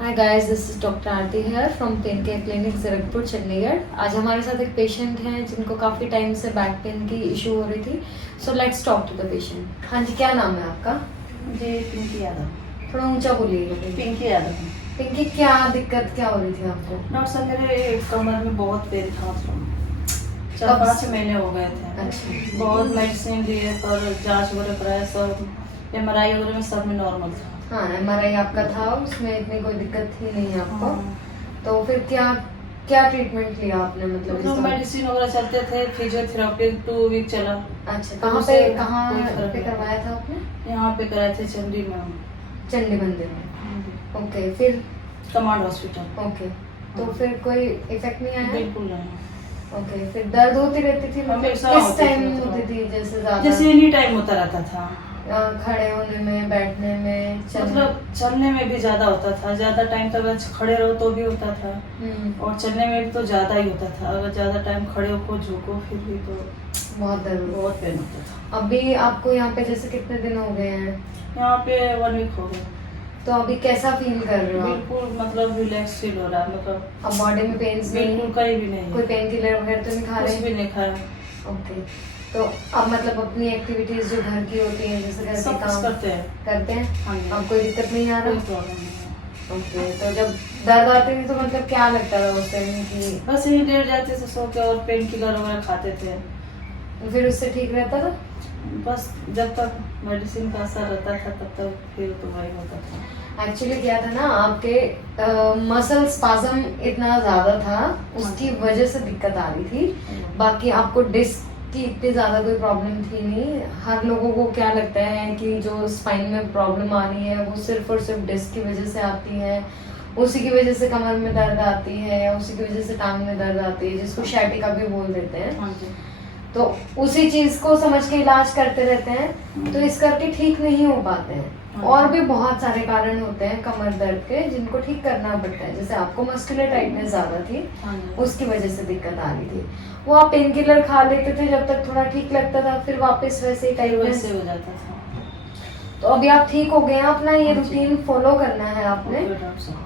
Hi guys, this is doctor Aarti here from pain care clinic Zirakpur Chandigarh. आज हमारे साथ एक पेशेंट हैं जिनको काफ़ी टाइम से बैक पेन की इशू हो रही थी। So let's talk to the patient. हाँ जी, क्या नाम है आपका? जी पिंकी यादव। थोड़ा ऊंचा बोलिएगा। पिंकी यादव। पिंकी, क्या दिक्कत क्या हो रही थी आपको? डॉक्टर साहब मेरे कमर में बहुत पेन था, 4-5 महीने हो गए थे। अच्छा। बहुत मेडिसिन लिए पर जांच वगैरह कराया, सब MRI वगैरह में सब में नॉर्मल था। हाँ, MRI आपका था, उसमें इतनी कोई दिक्कत थी नहीं आपको। हाँ। तो फिर क्या क्या ट्रीटमेंट लिया आपने? मतलब मेडिसिन वगैरह चलते थे, फिजियोथेरेपी 2 वीक चला। अच्छा, तो कहाँ उससे कहाँ कोई फर्क पे नहीं। करवाया था आपने? यहाँ पे कराए थे चंडी में। चंडी मंदिर में। ओके, फिर कमांड हॉस्पिटल। ओके, तो फिर कोई इफेक्ट नहीं आया? बिल्कुल नहीं। ओके, फिर दर्द होती रहती थी? मतलब हमेशा किस होती टाइम थी, होती थी? जैसे ज्यादा जैसे एनी टाइम होता रहता था। खड़े होने में, बैठने में, मतलब चलने में भी ज्यादा होता था, ज्यादा टाइम तक अगर खड़े रहो तो भी होता था, और चलने में भी तो ज्यादा ही होता था। अगर ज्यादा टाइम खड़े हो झुको फिर भी तो बहुत दर्द, बहुत पेन होता था। अभी आपको यहाँ पे जैसे कितने दिन हो गए हैं? यहाँ पे 1 वीक हो गया। तो अभी कैसा फील कर रहे हो आप? बिल्कुल मतलब रिलैक्स फील हो रहा है। मतलब अब बॉडी में पेन्स नहीं? बिल्कुल कहीं भी नहीं, कोई पेन किलर वगैरह तो नहीं खा कुछ रहे? भी नहीं खाया। ओके, तो अब मतलब अपनी एक्टिविटीज जो घर की होती हैं, जैसे घर के सब कुछ काम करते हैं। करते हैं? हाँ जी। अब कोई दिक्कत नहीं आ कोई रहा? प्रॉब्लम नहीं है। ओके, तो जब दर्द आती थी तो मतलब क्या लगता था उस टाइम की? बस यही लेट जाते थे सो के और पेन किलर वगैरह खाते थे। फिर उससे ठीक रहता था? बस जब तक मेडिसिन का असर रहता था तब तक फिर तो वही होता था। एक्चुअली क्या था ना, आपके मसल स्पाज्म इतना ज्यादा था, उसकी वजह से दिक्कत आ रही थी। बाकी आपको डिस्क की इतनी ज्यादा कोई प्रॉब्लम थी नहीं। हर लोगों को क्या लगता है कि जो स्पाइन में प्रॉब्लम आ रही है वो सिर्फ और सिर्फ डिस्क की वजह से आती है, उसी की वजह से कमर में दर्द आती है, या उसी की वजह से टांग में दर्द आती है, जिसको शैटिका भी बोल देते हैं। हाँ जी। तो उसी चीज को समझ के इलाज करते रहते हैं, तो इस करके ठीक नहीं हो पाते हैं। और भी बहुत सारे कारण होते हैं कमर दर्द के जिनको ठीक करना पड़ता है। जैसे आपको मस्कुलर टाइटनेस ज्यादा थी, उसकी वजह से दिक्कत आ रही थी। वो आप पेन किलर खा लेते थे जब तक थोड़ा ठीक लगता था, फिर वापस वैसे ही टाइटनेस हो जाता था। तो अभी आप ठीक हो गए हैं। अपना ये रूटीन फॉलो करना है आपने,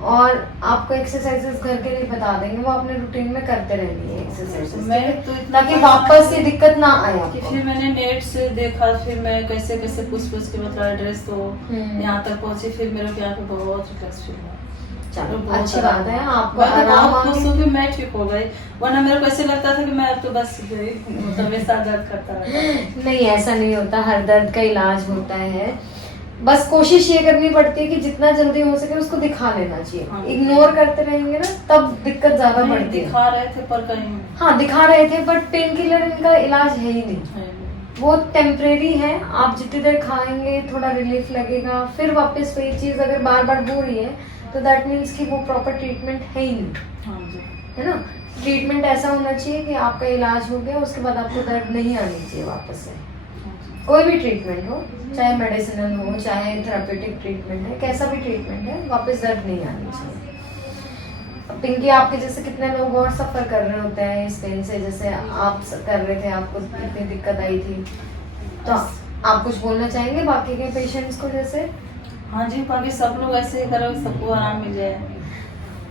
और आपको एक्सरसाइजेस घर के लिए बता देंगे, वो अपने रूटीन में करते रहनी है एक्सरसाइजेस, ताकि वापस ये दिक्कत ना आए आपको। फिर मैंने नेट से देखा, फिर मैं कैसे कैसे पूछ के मतलब एड्रेस तो यहाँ तक पहुँची। फिर मेरे को यहाँ पे बहुत रिलैक्स फील हुआ। चलो अच्छी बात है, आपको मैं तो आराम बहुत आ खुश गया। हूँ कि मैं ठीक हो गई, वरना मेरे को ऐसे लगता था कि मैं अब तो बस गई, मतलब ऐसा दर्द करता रहता। नहीं, ऐसा नहीं होता, हर दर्द का इलाज होता है। बस कोशिश ये करनी पड़ती है कि जितना जल्दी हो सके उसको दिखा लेना चाहिए। हाँ। इग्नोर करते रहेंगे ना तब दिक्कत ज्यादा बढ़ती है। दिखा रहे थे पर कहीं हाँ, दिखा रहे थे, बट पेन किलर इनका इलाज है ही नहीं, वो टेम्परेरी है। आप जितनी देर खाएंगे थोड़ा रिलीफ लगेगा, फिर वापस वही चीज अगर बार बार हो रही है तो दैट मीन्स कि वो प्रॉपर ट्रीटमेंट है ही नहीं। हाँ जी। है ना? ट्रीटमेंट ऐसा होना चाहिए कि आपका इलाज हो गया, उसके बाद आपको दर्द नहीं आनी चाहिए वापस से। कोई भी ट्रीटमेंट हो, चाहे मेडिसिनल हो, चाहे थेरापेटिक ट्रीटमेंट है, कैसा भी ट्रीटमेंट है, वापस दर्द नहीं आनी चाहिए। पिंकी, आपके जैसे कितने लोग और सफर कर रहे होते हैं इस पेन से, जैसे आप कर रहे थे, आपको इतनी दिक्कत आई थी, तो आप कुछ बोलना चाहेंगे बाकी के पेशेंट्स को? जैसे हाँ जी, बाकी सब लोग ऐसे ही करो, सबको आराम मिल जाए।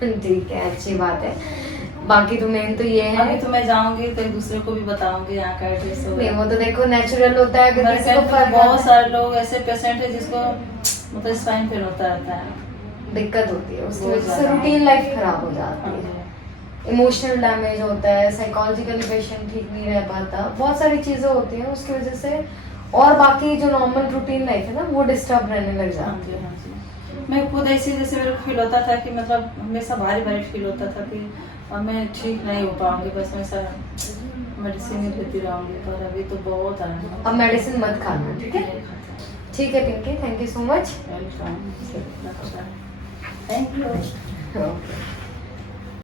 ठीक है, अच्छी बात है। बाकी तो मेन तो ये है, अभी तो मैं जाऊंगी तो एक दूसरे को भी बताऊंगी यहाँ का एड्रेस। नहीं वो तो देखो नेचुरल होता है। अगर किसी को बहुत सारे लोग ऐसे पेशेंट है जिसको मतलब स्पाइन पेन होता रहता है, दिक्कत होती है, उसकी वजह से रूटीन लाइफ खराब हो जाती है, इमोशनल डैमेज होता है, साइकोलॉजिकली पेशेंट ठीक नहीं रह पाता, बहुत सारी चीजें होती हैं उसकी वजह से, और बाकी जो नॉर्मल रूटीन लाइफ है ना वो डिस्टर्ब रहने लग जाती है। मैं खुद ऐसे जैसे मेरे को फील होता था कि मतलब हमेशा भारी भारी फील होता था कि अब मैं ठीक नहीं हो पाऊंगी, बस मैं ऐसा मेडिसिन ही लेती रहूंगी। पर अभी तो बहुत आराम है। अब मेडिसिन मत खाना, ठीक है? ठीक है Pinky, thank you so much. Thank you.